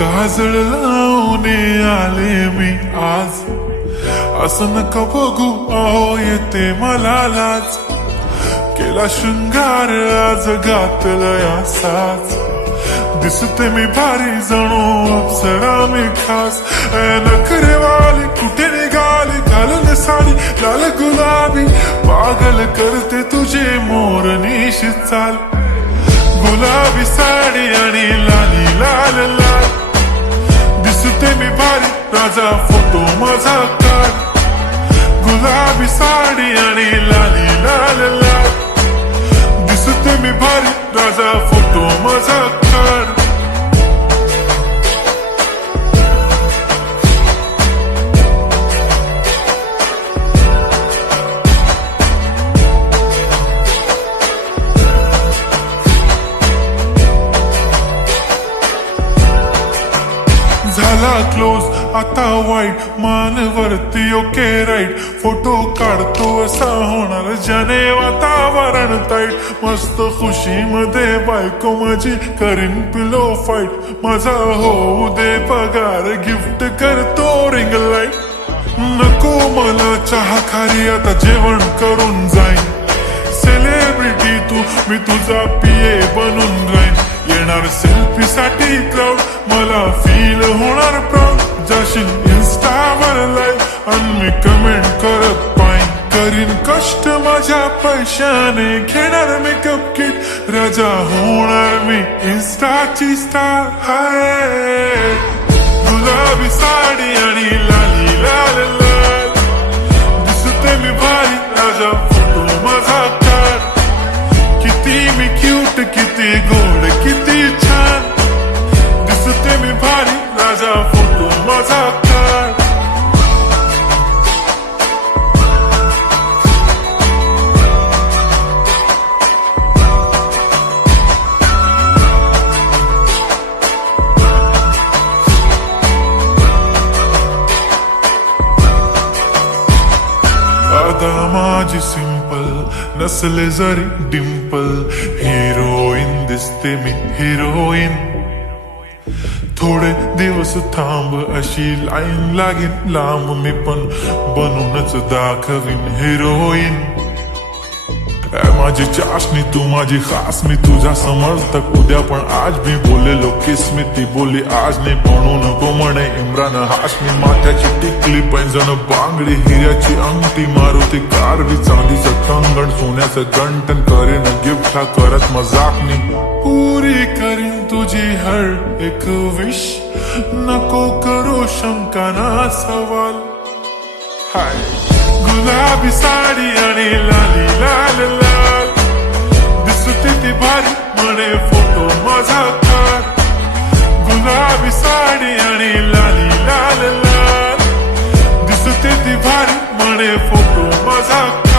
काजळ लावून आले मी आज, असं नका बघू अहो येते मला लाज. केला शृंगार आज घातलाय असाच, दिसते मी भारी जणू अप्सरा मी खास. नखरेवाली कुठे निघाली घालून साडी लाल गुलाबी, पागल करते तुझे मोरनीश चाल. गुलाबी साडी आणि लाली लाल लाल, दिसते मी भारी राजा फोटो माझा काढ. गुलाबी साडी आणि लाली लाल लाल, दिसते मी भारी राजा फोटो माझा काढ. झाला क्लोज आता वाईट, मान वरती ओके राईट. फोटो काढतो असा होणार ज्याने वातावरण ताईट. मस्त खुशी मध्ये बायको माझी करीन पिलो फाईट. माझा होऊ दे पगार गिफ्ट करतो रिंग लाईट. नको मला चहा खारी आता जेवण करून जाईन. सेलिब्रिटी तू मी तुझा पिये बनून राहीन. येणार सेल्फी साठी क्राऊड मला फील होणार प्राऊड. जाशील इन्स्टावर लाईव्ह आणि मी कमेंट करत पाईन. करीन कष्ट माझ्या पैशाने घेणार मेकअप किट. राजा होणार मी इन्स्टाची स्टार. हाय गुलाबी साडी आणि लाली लाल लाल, दिसते मी भारी राजा फोटो माझा काढ. किती मी क्यूट किती गोड किती छान, दिसते मी भारी राजा फोटो माझा काढ. आता माझी सिंपल नसले जरी डिंपल, हिरोईन दिसते मी हिरोईन. थोडे दिवस थांब अशी लाईन लागेल लांब, मी पण बनूनच दाखवीन हिरोईन. माझी चाशनी तू माझी खास, मी तुझा समर्थक उद्या पण आज मी बोलेलो किस्मी. ती बोली आज नाही म्हणून नको म्हणे इम्रान हाशमी. माथ्याची टिकली पैंजण बांगडी हिऱ्याची अंगठी, मारुती कारवी चांदीचं कंगण सोन्याचं गंटन. करीन गिफ्ट हा करत मजाकनी, पुरी करीन तुझी हर एक विश. नको करू शंका ना सवाल. हाय गुलाबी साडी आणि लाली लाल लाल, दिसते ती भारी म्हणे फोटो माझा काढ. गुलाबी साडी आणि लाली लाल लाल, दिसते ती भारी म्हणे फोटो माझा काढ.